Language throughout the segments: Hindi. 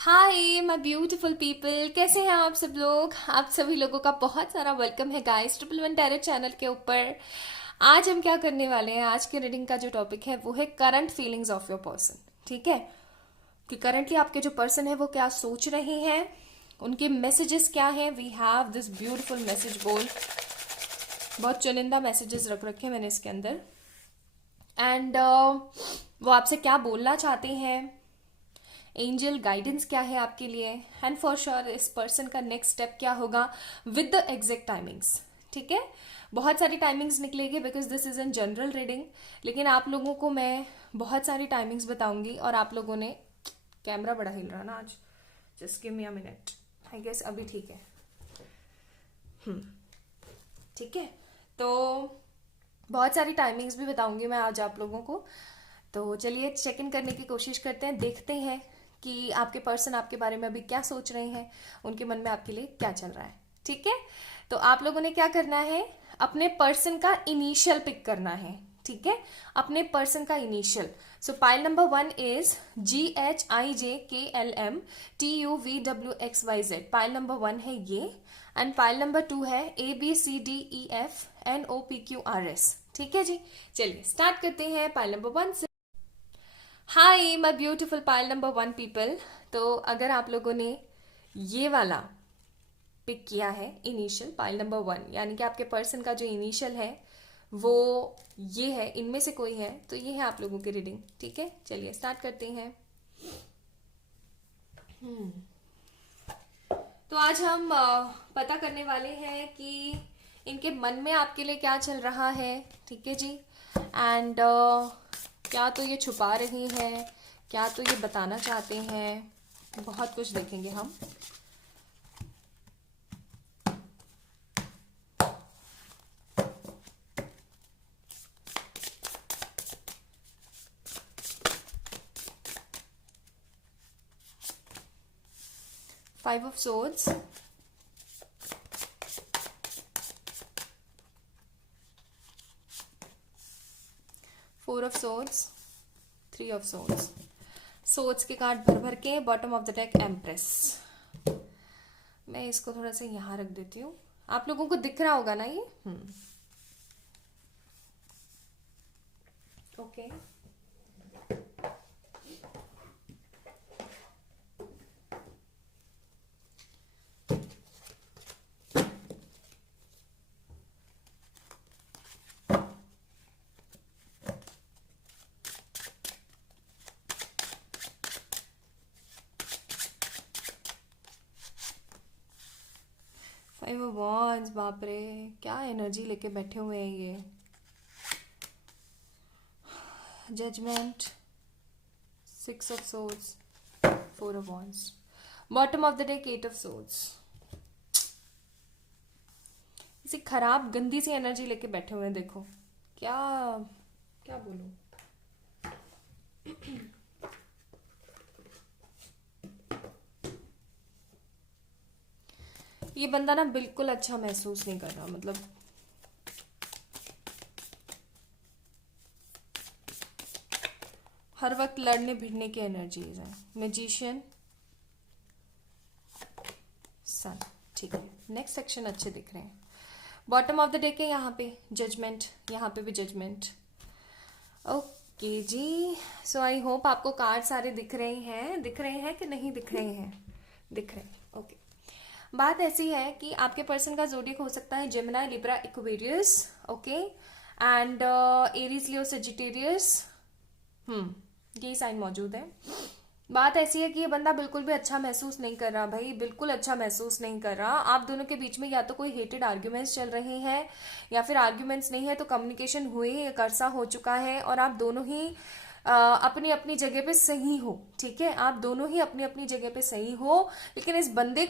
हाय माय ब्यूटीफुल पीपल, कैसे हैं आप सब लोग। आप सभी लोगों का बहुत सारा वेलकम है गाइस ट्रिपल 1 टैरो चैनल के ऊपर। आज हम क्या करने वाले हैं, आज के रीडिंग का जो टॉपिक है वो है current feelings of your person. ठीक है, कि करंटली आपके जो पर्सन है वो क्या सोच रहे हैं, उनके मैसेजेस क्या हैं। We have this beautiful message बोल, बहुत चुनिंदा मैसेजेस रख रखे हैं मैंने इसके अंदर। एंड वो आपसे क्या बोलना चाहते हैं, एंजल गाइडेंस क्या है आपके लिए, एंड फॉर श्योर इस पर्सन का नेक्स्ट स्टेप क्या होगा विद द एग्जैक्ट टाइमिंग्स। ठीक है, बहुत सारी टाइमिंग्स निकलेगी because this is an general reading, लेकिन आप लोगों को मैं बहुत सारी टाइमिंग्स बताऊंगी। और आप लोगों ने, कैमरा बड़ा हिल रहा ना आज, just give me a minute. I guess अभी ठीक है। ठीक है, तो बहुत सारी टाइमिंग्स भी बताऊंगी मैं आज आप लोगों को। तो चलिए चेक इन करने की कोशिश करते हैं, देखते हैं कि आपके पर्सन आपके बारे में अभी क्या सोच रहे हैं, उनके मन में आपके लिए क्या चल रहा है। ठीक है, तो आप लोगों ने क्या करना है, अपने पर्सन का इनिशियल पिक करना है। ठीक है, अपने पर्सन का initial. So pile number 1 is GHIJKLMTUVWXYZ। Pile number 1 है ये, एंड पाइल नंबर 2 है ABCDEFNOPQRS। ठीक है जी, चलिए स्टार्ट करते हैं पाइल नंबर 1 से। हाय my beautiful pile number 1 people. तो अगर आप लोगों ने ये वाला पिक किया है इनिशियल पाइल नंबर 1, यानी कि आपके पर्सन का जो इनिशियल है वो ये है, इनमें से कोई है तो ये है आप लोगों की रीडिंग। ठीक है, चलिए स्टार्ट करते हैं। तो आज हम पता करने वाले हैं कि इनके मन में आपके लिए क्या चल रहा है। ठीक है जी, एंड क्या तो ये छुपा रही हैं, क्या तो ये बताना चाहते हैं, बहुत कुछ देखेंगे हम। Five of swords, four of swords, three of swords, swords के कार्ड भर भर के, bottom of the deck empress. मैं इसको थोड़ा सा यहाँ रख देती हूँ, आप लोगों को दिख रहा होगा ना ये। ओके, फाइव ऑफ वॉन्ड्स, बाप रे क्या एनर्जी लेके बैठे हुए हैं ये। Judgement, six of swords, four of wands, bottom of the deck eight of swords. इसी खराब गंदी सी एनर्जी लेके बैठे हुए हैं, देखो क्या क्या बोलूं। ये बंदा ना बिल्कुल अच्छा महसूस नहीं कर रहा, मतलब हर वक्त लड़ने भिड़ने की एनर्जीज है। मैजिशियन, सन। ठीक है, नेक्स्ट सेक्शन अच्छे दिख रहे हैं। बॉटम ऑफ द डेक है यहाँ पे जजमेंट, यहाँ पे भी जजमेंट। ओके जी, सो आई होप आपको कार्ड सारे दिख रहे हैं, दिख रहे हैं कि नहीं दिख रहे हैं, दिख रहे हैं। ओके, बात ऐसी है कि आपके पर्सन का जोडियक हो सकता है Gemini, Libra, Aquarius. Okay, and Aries, Leo, Sagittarius. यही साइन मौजूद है। बात ऐसी है कि ये बंदा बिल्कुल भी अच्छा महसूस नहीं कर रहा भाई, बिल्कुल अच्छा महसूस नहीं कर रहा। आप दोनों के बीच में या तो कोई हेटेड आर्ग्यूमेंट्स चल रहे हैं, या फिर आर्ग्यूमेंट्स नहीं है तो कम्युनिकेशन हुए ही एक अरसा हो चुका है, और आप दोनों ही अपनी अपनी जगह पे सही हो। ठीक है, आप दोनों ही अपनी अपनी जगह पे सही हो, लेकिन इस बंदे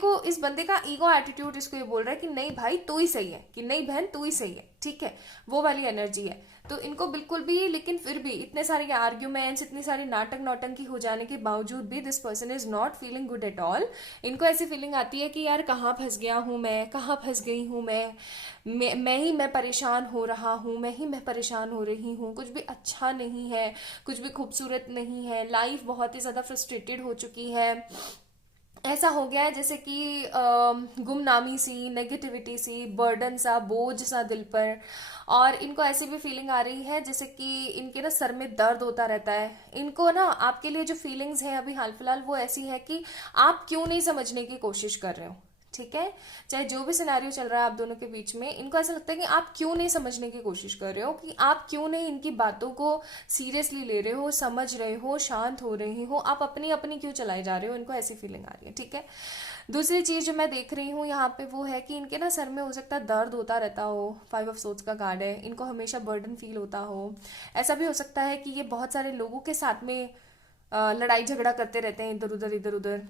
का ईगो एटीट्यूड इसको ये बोल रहा है कि नहीं भाई तू ही सही है, कि नहीं बहन तू ही सही है। ठीक है, वो वाली एनर्जी है। तो इनको बिल्कुल भी, लेकिन फिर भी इतने सारे आर्ग्यूमेंट्स, इतनी सारी नाटक नौटंकी हो जाने के बावजूद भी this person is not feeling good at all. इनको ऐसी फीलिंग आती है कि यार कहाँ फंस गया हूँ मैं, कहाँ फंस गई हूँ मैं परेशान हो रहा हूँ, मैं परेशान हो रही हूँ, कुछ भी अच्छा नहीं है, कुछ भी खूबसूरत नहीं है, लाइफ बहुत ही ज्यादा फ्रस्ट्रेटेड हो चुकी है। ऐसा हो गया है जैसे कि गुमनामी सी, नेगेटिविटी सी, बर्डन सा, बोझ सा दिल पर। और इनको ऐसी भी फीलिंग आ रही है जैसे कि इनके ना सर में दर्द होता रहता है। इनको ना आपके लिए जो फीलिंग्स हैं अभी हाल फिलहाल वो ऐसी है कि आप क्यों नहीं समझने की कोशिश कर रहे हो। ठीक है, चाहे जो भी सिनेरियो चल रहा है आप दोनों के बीच में, इनको ऐसा लगता है कि आप क्यों नहीं समझने की कोशिश कर रहे हो, कि आप क्यों नहीं इनकी बातों को सीरियसली ले रहे हो, समझ रहे हो, शांत हो रहे हो, आप अपनी अपनी क्यों चलाए जा रहे हो। इनको ऐसी फीलिंग आ रही है। ठीक है, दूसरी चीज जो मैं देख रही हूँ यहाँ पे वो है कि इनके ना सर में हो सकता है दर्द होता रहता हो। 5 ऑफ सोर्ड्स का कार्ड है, इनको हमेशा बर्डन फील होता हो। ऐसा भी हो सकता है कि ये बहुत सारे लोगों के साथ में लड़ाई झगड़ा करते रहते हैं इधर उधर इधर उधर।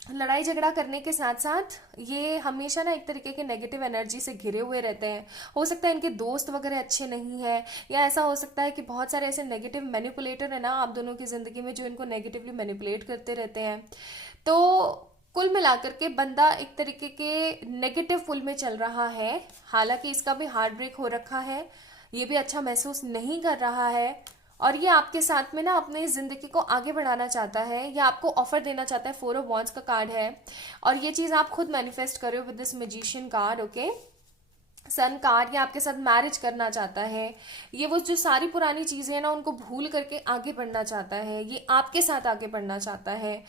लड़ाई झगड़ा करने के साथ साथ ये हमेशा ना एक तरीके के नेगेटिव एनर्जी से घिरे हुए रहते हैं। हो सकता है इनके दोस्त वगैरह अच्छे नहीं है, या ऐसा हो सकता है कि बहुत सारे ऐसे नेगेटिव मैनिपुलेटर है ना आप दोनों की जिंदगी में जो इनको नेगेटिवली मैनिपुलेट करते रहते हैं। तो कुल मिलाकर के बंदा एक तरीके के नेगेटिव पुल में चल रहा है। हालांकि इसका भी हार्ट ब्रेक हो रखा है, ये भी अच्छा महसूस नहीं कर रहा है, और ये आपके साथ में ना अपनी जिंदगी को आगे बढ़ाना चाहता है, या आपको ऑफर देना चाहता है। 4 ऑफ वॉन्ड्स का कार्ड है, और ये चीज आप खुद मैनिफेस्ट करो with this magician card. Okay, sun card, ये आपके साथ मैरिज करना चाहता है। ये वो जो सारी पुरानी चीजें हैं ना उनको भूल करके आगे बढ़ना चाहता है। ये आपके साथ आगे बढ़ना चाहता है।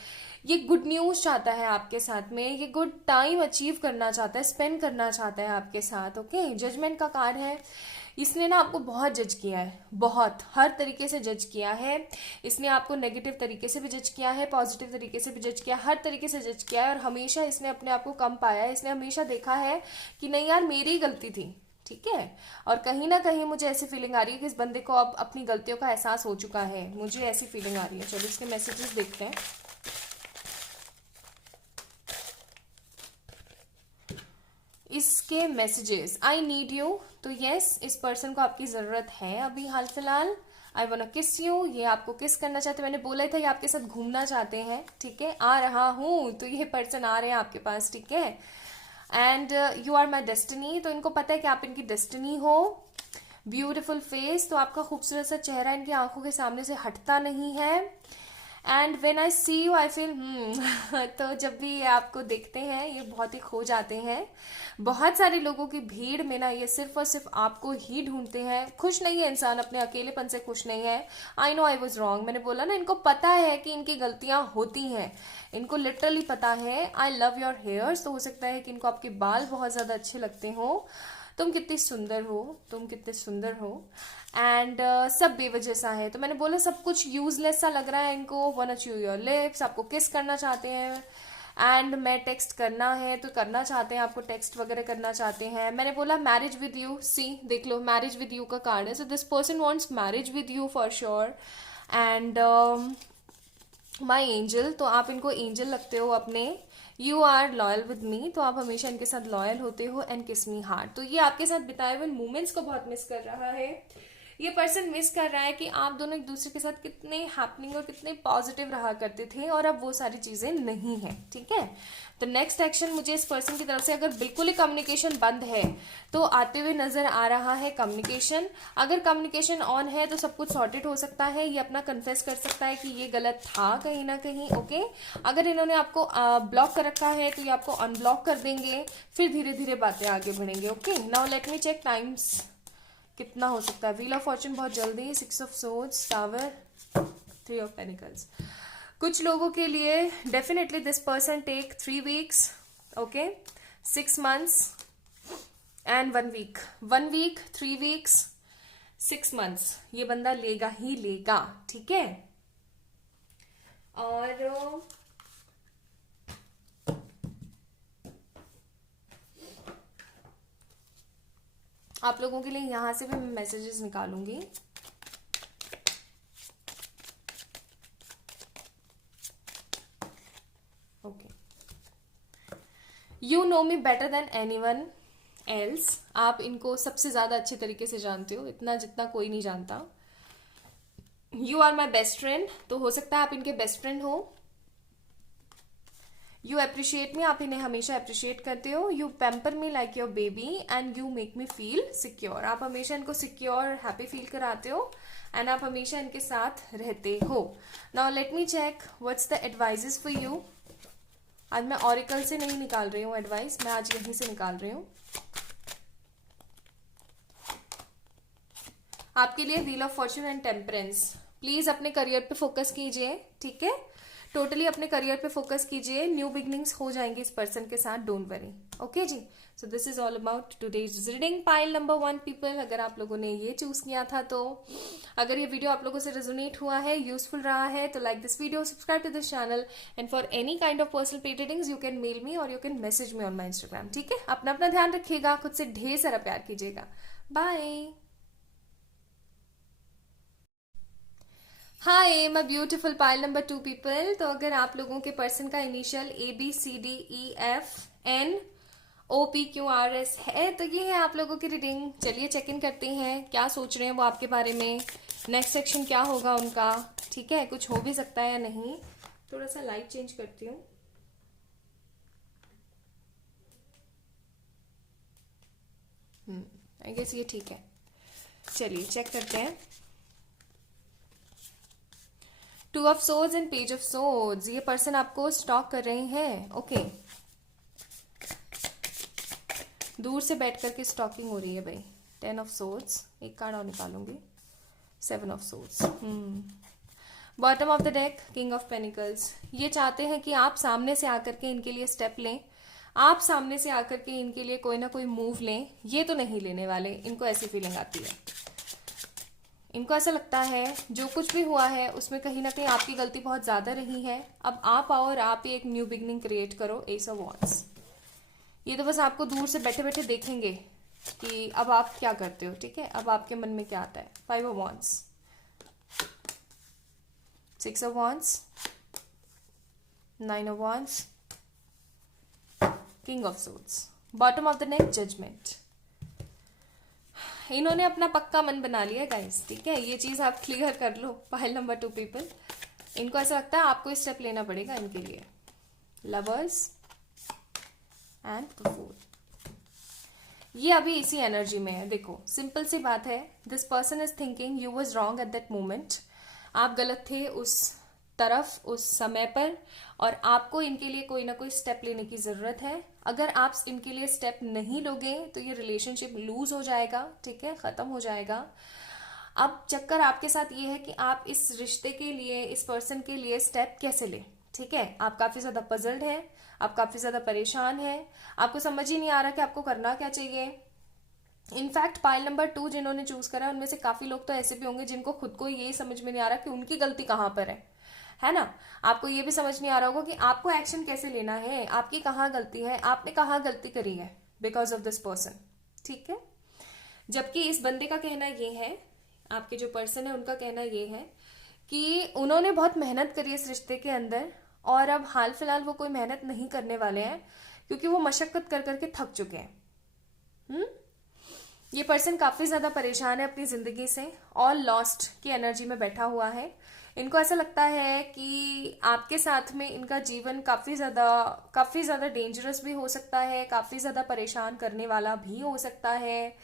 ये गुड न्यूज चाहता है आपके साथ में। ये गुड टाइम अचीव करना चाहता है, स्पेंड करना चाहता है आपके साथ। ओके, जजमेंट का कार्ड है। इसने ना आपको बहुत जज किया है, बहुत हर तरीके से जज किया है। इसने आपको नेगेटिव तरीके से भी जज किया है, पॉजिटिव तरीके से भी जज किया, हर तरीके से जज किया है। और हमेशा इसने अपने आप को कम पाया है। इसने हमेशा देखा है कि नहीं यार मेरी ही गलती थी। ठीक है, और कहीं ना कहीं मुझे ऐसी फीलिंग आ रही है कि इस बंदे को अब अपनी गलतियों का एहसास हो चुका है। मुझे ऐसी फीलिंग आ रही है। चलो इसके मैसेजेस देखते हैं। इसके मैसेजेस, आई नीड यू। तो यस, इस पर्सन को आपकी जरूरत है अभी हाल फिलहाल। आई वांट टू किस यू, ये आपको किस करना चाहते हैं। मैंने बोला था ये आपके साथ घूमना चाहते हैं। ठीक है, आ रहा हूं, तो ये पर्सन आ रहे हैं आपके पास। ठीक है, and you are my destiny. तो इनको पता है कि आप इनकी डेस्टिनी हो। ब्यूटिफुल फेस, तो आपका खूबसूरत सा चेहरा इनकी आंखों के सामने से हटता नहीं है। And when I see you I feel तो जब भी ये आपको देखते हैं ये बहुत ही खो जाते हैं। बहुत सारे लोगों की भीड़ में ना ये सिर्फ और सिर्फ आपको ही ढूंढते हैं। खुश नहीं है इंसान, अपने अकेलेपन से खुश नहीं है। I know I was wrong. मैंने बोला ना, इनको पता है कि इनकी गलतियां होती हैं। इनको लिटरली पता है। आई लव योर हेयर्स, तो हो सकता है कि इनको आपके बाल बहुत ज्यादा अच्छे लगते हो। तुम कितनी सुंदर हो, तुम कितने सुंदर हो। एंड सब बेवजह सा है। तो मैंने बोला सब कुछ यूजलेस सा लग रहा है इनको। Want to chew your lips, आपको किस करना चाहते हैं। एंड मैं टेक्स्ट करना है तो करना चाहते हैं, आपको टेक्स्ट वगैरह करना चाहते हैं। मैंने बोला मैरिज विद यू, सी देख लो मैरिज विद यू का कार्ड है। So this person wants marriage with you for sure. And my angel, तो आप इनको एंजल लगते हो अपने। You are loyal with me, तो आप हमेशा इनके साथ लॉयल होते हो। एंड किस मी हार्ट, तो ये आपके साथ बिताए हुए मोमेंट्स को बहुत मिस कर रहा है। ये पर्सन मिस कर रहा है कि आप दोनों एक दूसरे के साथ कितने हैपनिंग और कितने पॉजिटिव रहा करते थे, और अब वो सारी चीजें नहीं है। ठीक है, तो नेक्स्ट एक्शन मुझे इस पर्सन की तरफ से, अगर बिल्कुल ही कम्युनिकेशन बंद है तो आते हुए नजर आ रहा है कम्युनिकेशन। अगर कम्युनिकेशन ऑन है तो सब कुछ सॉर्टेड हो सकता है। ये अपना कन्फेस कर सकता है कि ये गलत था कहीं ना कहीं। ओके, अगर इन्होंने आपको ब्लॉक कर रखा है तो ये आपको अनब्लॉक कर देंगे, फिर धीरे धीरे बातें आगे बढ़ेंगे। Okay, now let me check times कितना हो सकता है। व्हील ऑफ फॉर्चून बहुत जल्दी, 6 of swords, tower, 3 of pentacles. कुछ लोगों के लिए definitely this person take 3 weeks, okay, 6 months and 1 week. 1 week, 3 weeks, 6 months, ये बंदा लेगा ही लेगा। ठीक है, और आप लोगों के लिए यहां से भी मैं मैसेजेस निकालूंगी। Okay, you know me better than anyone else, आप इनको सबसे ज्यादा अच्छे तरीके से जानते हो, इतना जितना कोई नहीं जानता। You are my best friend, तो हो सकता है आप इनके बेस्ट फ्रेंड हो। यू अप्रिशिएट मी, आप इन्हें हमेशा अप्रिशिएट करते हो। You pamper me like your baby and you make me feel secure, आप हमेशा इनको सिक्योर हैप्पी फील कराते हो। एंड आप हमेशा इनके साथ रहते हो। Now let me check what's the advises for you आज मैं ऑरिकल से नहीं निकाल रही हूँ एडवाइस, मैं आज यहीं से निकाल रही हूँ आपके लिए। Wheel of Fortune and temperance. Please अपने करियर पे फोकस कीजिए, ठीक है, टोटली अपने करियर पे फोकस कीजिए। न्यू बिगनिंग्स हो जाएंगे इस पर्सन के साथ, डोंट वरी। ओके जी, so this is all about today's reading. Pile number 1 people, अगर आप लोगों ने ये चूज किया था तो अगर ये वीडियो आप लोगों से रेजोनेट हुआ है, यूजफुल रहा है, तो like this video, subscribe to this channel, and for any kind of personal paid readings you can mail me or you can message me on my Instagram, ठीक है। अपना अपना ध्यान रखिएगा, खुद से ढेर सारा प्यार कीजिएगा। Bye. Hi my beautiful pile number 2 people. तो अगर आप लोगों के पर्सन का इनिशियल ABCDEFNOPQRS है तो ये है आप लोगों की रीडिंग। चलिए चेक इन करते हैं क्या सोच रहे हैं वो आपके बारे में, नेक्स्ट सेक्शन क्या होगा उनका, ठीक है, कुछ हो भी सकता है या नहीं। थोड़ा सा लाइट चेंज करती हूँ। आई गेस ये ठीक है। चलिए चेक करते हैं। 2 of swords and page of swords, ये पर्सन आपको स्टॉक कर रहे हैं। ओके, दूर से बैठ करके स्टॉकिंग हो रही है भाई। 10 ऑफ सोर्ड्स, एक कार्ड और निकालूंगी। 7 of swords, bottom of the deck king of pentacles. ये चाहते हैं कि आप सामने से आकर के इनके लिए स्टेप लें, आप सामने से आकर के इनके लिए कोई ना कोई मूव लें। ये तो नहीं लेने वाले, इनको ऐसी फीलिंग आती है। इनको ऐसा लगता है जो कुछ भी हुआ है उसमें कहीं ना कहीं आपकी गलती बहुत ज्यादा रही है। अब आप आओ और आप ही एक न्यू बिगनिंग क्रिएट करो। एस ऑफ वॉन्ड्स, ये तो बस आपको दूर से बैठे बैठे देखेंगे कि अब आप क्या करते हो, ठीक है, अब आपके मन में क्या आता है। 5 of wands, 6 of wands, 9 of wands, king of swords, bottom of the neck judgement. इन्होंने अपना पक्का मन बना लिया गाइस, ठीक है, ये चीज आप क्लियर कर लो। पाइल नंबर 2 पीपल, इनको ऐसा लगता है आपको स्टेप लेना पड़ेगा इनके लिए। लवर्स एंड द फूल, ये अभी इसी एनर्जी में है। देखो सिंपल सी बात है, this person is thinking you was wrong at that moment. आप गलत थे उस तरफ उस समय पर, और आपको इनके लिए कोई ना कोई स्टेप लेने की जरूरत है। अगर आप इनके लिए स्टेप नहीं लोगे तो ये रिलेशनशिप लूज हो जाएगा, ठीक है, खत्म हो जाएगा। अब चक्कर आपके साथ ये है कि आप इस रिश्ते के लिए, इस पर्सन के लिए स्टेप कैसे लें, ठीक है। आप काफी ज्यादा पजल्ड है, आप काफी ज्यादा परेशान है, आपको समझ ही नहीं आ रहा कि आपको करना क्या चाहिए। इनफैक्ट पाइल नंबर 2 जिन्होंने चूज करा है उनमें से काफी लोग तो ऐसे भी होंगे जिनको खुद को ये समझ में नहीं आ रहा कि उनकी गलती कहाँ पर है ना। आपको ये भी समझ नहीं आ रहा होगा कि आपको एक्शन कैसे लेना है, आपकी कहाँ गलती है, आपने कहाँ गलती करी है बिकॉज ऑफ दिस पर्सन, ठीक है। जबकि इस बंदे का कहना ये है, आपके जो पर्सन है उनका कहना ये है कि उन्होंने बहुत मेहनत करी इस रिश्ते के अंदर, और अब हाल फिलहाल वो कोई मेहनत नहीं करने वाले हैं क्योंकि वो मशक्कत कर करके थक चुके हैं। ये पर्सन काफी ज्यादा परेशान है अपनी जिंदगी से, ऑल लॉस्ट की एनर्जी में बैठा हुआ है। इनको ऐसा लगता है कि आपके साथ में इनका जीवन काफी ज्यादा डेंजरस भी हो सकता है, काफी ज्यादा परेशान करने वाला भी हो सकता है।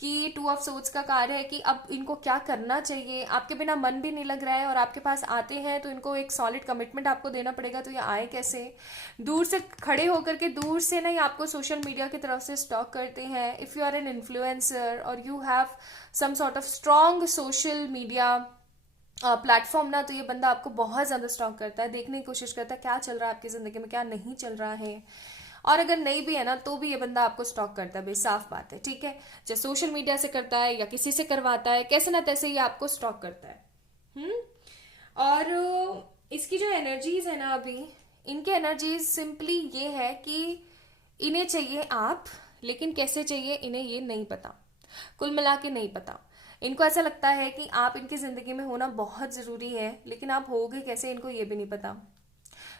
कि 2 ऑफ सोर्ड्स का कार्य है कि अब इनको क्या करना चाहिए। आपके बिना मन भी नहीं लग रहा है और आपके पास आते हैं तो इनको एक सॉलिड कमिटमेंट आपको देना पड़ेगा, तो ये आए कैसे। दूर से खड़े होकर के, दूर से नहीं, आपको सोशल मीडिया की तरफ से स्टॉक करते हैं। If you are an influencer और you have some sort of strong social media platform ना, तो ये बंदा आपको बहुत ज्यादा स्टॉक करता है, देखने की कोशिश करता है क्या चल रहा है आपकी जिंदगी में, क्या नहीं चल रहा है। और अगर नहीं भी है ना तो भी ये बंदा आपको स्टॉक करता है भाई, साफ बात है, ठीक है। चाहे सोशल मीडिया से करता है या किसी से करवाता है, कैसे ना तैसे ये आपको स्टॉक करता है। और इसकी जो एनर्जीज है ना अभी, इनके एनर्जीज सिंपली ये है कि इन्हें चाहिए आप, लेकिन कैसे चाहिए इन्हें ये नहीं पता, कुल मिला के नहीं पता। इनको ऐसा लगता है कि आप इनकी जिंदगी में होना बहुत जरूरी है, लेकिन आप होगे कैसे इनको ये भी नहीं पता।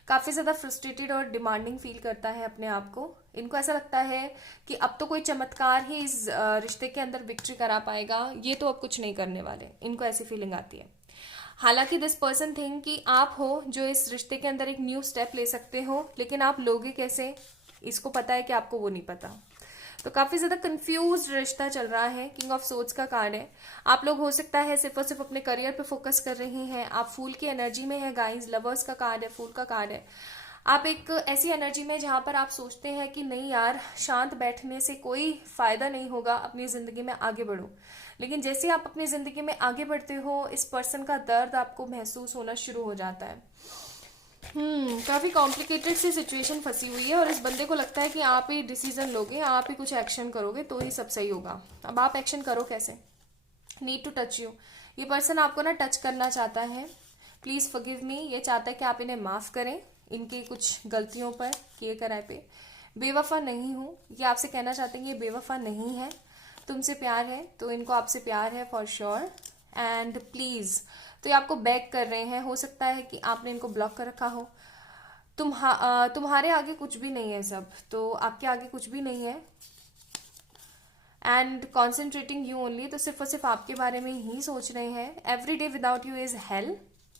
काफी ज्यादा फ्रस्ट्रेटेड और डिमांडिंग फील करता है अपने आप को। इनको ऐसा लगता है कि अब तो कोई चमत्कार ही इस रिश्ते के अंदर विक्ट्री करा पाएगा, ये तो अब कुछ नहीं करने वाले, इनको ऐसी फीलिंग आती है। हालांकि दिस पर्सन थिंक कि आप हो जो इस रिश्ते के अंदर एक न्यू स्टेप ले सकते हो, लेकिन आप लोगे कैसे, इसको पता है कि आपको वो नहीं पता। तो काफी ज्यादा कंफ्यूज रिश्ता चल रहा है। किंग ऑफ सोर्ड्स का कार्ड है। आप लोग हो सकता है सिर्फ और सिर्फ अपने करियर पे फोकस कर रही हैं, आप फूल की एनर्जी में है गाइस। लवर्स का कार्ड है, फूल का कार्ड है। आप एक ऐसी एनर्जी में जहां पर आप सोचते हैं कि नहीं यार, शांत बैठने से कोई फायदा नहीं होगा, अपनी जिंदगी में आगे बढ़ो। लेकिन जैसे आप अपनी जिंदगी में आगे बढ़ते हो, इस पर्सन का दर्द आपको महसूस होना शुरू हो जाता है। काफी कॉम्प्लिकेटेड सी सिचुएशन फंसी हुई है और इस बंदे को लगता है कि आप ही डिसीजन लोगे, आप ही कुछ एक्शन करोगे तो ही सब सही होगा। अब आप एक्शन करो कैसे? Need to touch you. ये पर्सन आपको ना टच करना चाहता है। Please forgive me. ये चाहता है कि आप इन्हें माफ करें इनकी कुछ गलतियों पर, किए कराए पे। बेवफा नहीं हूं, ये आपसे कहना चाहते हैं ये बेवफा नहीं है। तुमसे प्यार है तो इनको आपसे प्यार है फॉर श्योर। एंड प्लीज, तो ये आपको बैक कर रहे हैं। हो सकता है कि आपने इनको ब्लॉक कर रखा हो। तुम्हारे आगे कुछ भी नहीं है सब, तो आपके आगे कुछ भी नहीं है। एंड कॉन्सेंट्रेटिंग यू ओनली, तो सिर्फ और सिर्फ आपके बारे में ही सोच रहे हैं। Every day without you is hello,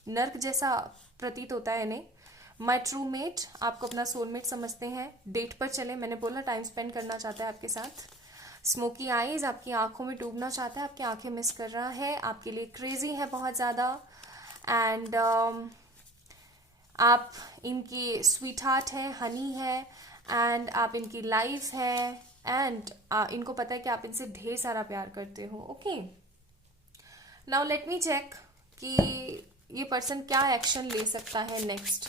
नर्क जैसा प्रतीत होता है इन्हें। माई ट्रू मेट, आपको अपना सोलमेट समझते हैं। डेट पर चले, मैंने बोला टाइम स्पेंड करना चाहता है आपके साथ। स्मोकी आईज, आपकी आंखों में डूबना चाहता है, आपकी आंखें मिस कर रहा है, आपके लिए क्रेजी है बहुत ज्यादा। एंड आप इनकी स्वीट हार्ट है, हनी है, एंड आप इनकी लाइफ है। एंड इनको पता है कि आप इनसे ढेर सारा प्यार करते हो। Okay, now let me check कि ये पर्सन क्या एक्शन ले सकता है नेक्स्ट,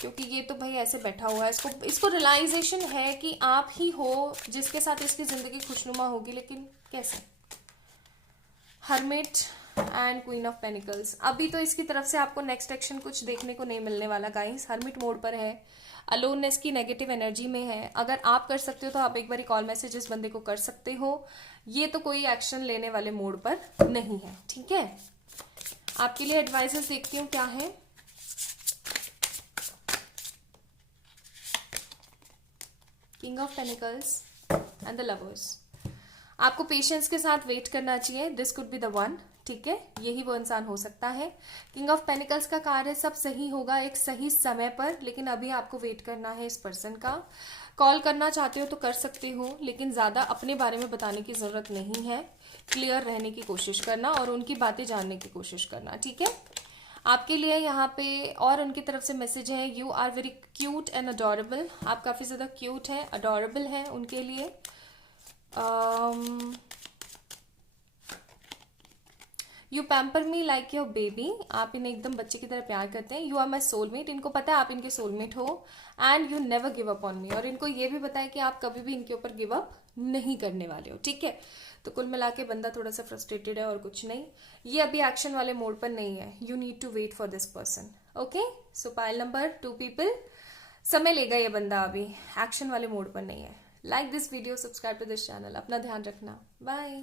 क्योंकि ये तो भाई ऐसे बैठा हुआ है। इसको रियलाइजेशन है कि आप ही हो जिसके साथ इसकी जिंदगी खुशनुमा होगी, लेकिन कैसे? Hermit and queen of pentacles. अभी तो इसकी तरफ से आपको नेक्स्ट एक्शन कुछ देखने को नहीं मिलने वाला गाइस। हर्मिट मोड पर है, अलोननेस की नेगेटिव एनर्जी में है। अगर आप कर सकते हो तो आप एक बार कॉल मैसेज इस बंदे को कर सकते हो। ये तो कोई एक्शन लेने वाले मोड पर नहीं है, ठीक है। आपके लिए एडवाइसेस देखती हूँ क्या है। King of pentacles and the lovers. आपको पेशेंस के साथ वेट करना चाहिए। This could be the one, ठीक है, यही वो इंसान हो सकता है। किंग ऑफ पेनिकल्स का कार्य सब सही होगा एक सही समय पर, लेकिन अभी आपको वेट करना है इस पर्सन का। कॉल करना चाहते हो तो कर सकते हो, लेकिन ज्यादा अपने बारे में बताने की जरूरत नहीं है। क्लियर रहने की कोशिश करना और उनकी बातें जानने की कोशिश करना, ठीक है। आपके लिए यहाँ पे और उनकी तरफ से मैसेज है, you are very cute and adorable. आप काफी ज्यादा क्यूट हैं, अडोरेबल हैं उनके लिए। You pamper me like your baby. आप इन्हें एकदम बच्चे की तरह प्यार करते हैं। यू आर माई सोलमेट, इनको पता है आप इनके सोलमेट हो। And you never give up on me, और इनको ये भी पता है कि आप कभी भी इनके ऊपर गिव अप नहीं करने वाले हो, ठीक है। तो कुल मिला के बंदा थोड़ा सा फ्रस्ट्रेटेड है और कुछ नहीं। ये अभी एक्शन वाले मोड पर नहीं है। You need to wait for this person. Okay, so pile number 2 people, समय लेगा ये बंदा, अभी एक्शन वाले मोड पर नहीं है। Like this video, subscribe to this channel. अपना ध्यान रखना, बाय।